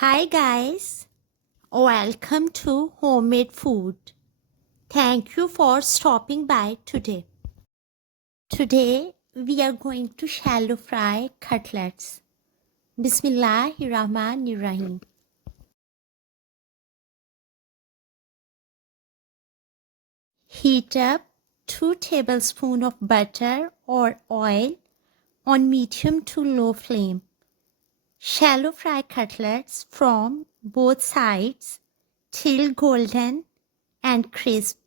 Hi guys, welcome to Homemade Food. Thank you for stopping by today. Today we are going to shallow fry cutlets. Bismillahirrahmanirrahim. Heat up 2 tablespoons of butter or oil on medium to low flame. Shallow fry cutlets from both sides till golden and crisp.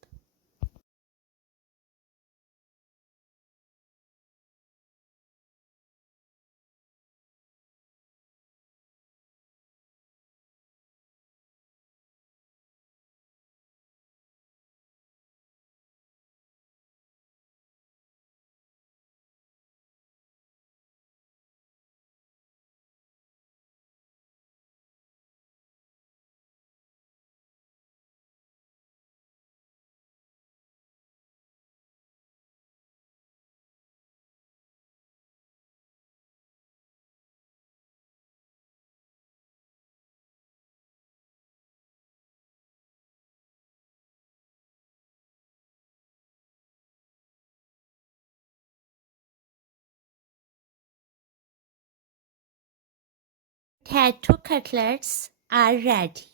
Potato cutlets are ready.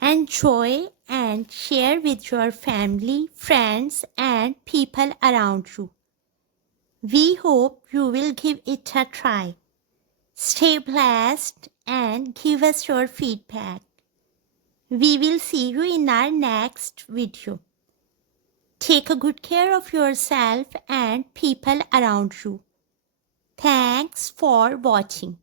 Enjoy and share with your family, friends, and people around you. We hope you will give it a try. Stay blessed and give us your feedback. We will see you in our next video. Take a good care of yourself and people around you. Thanks for watching.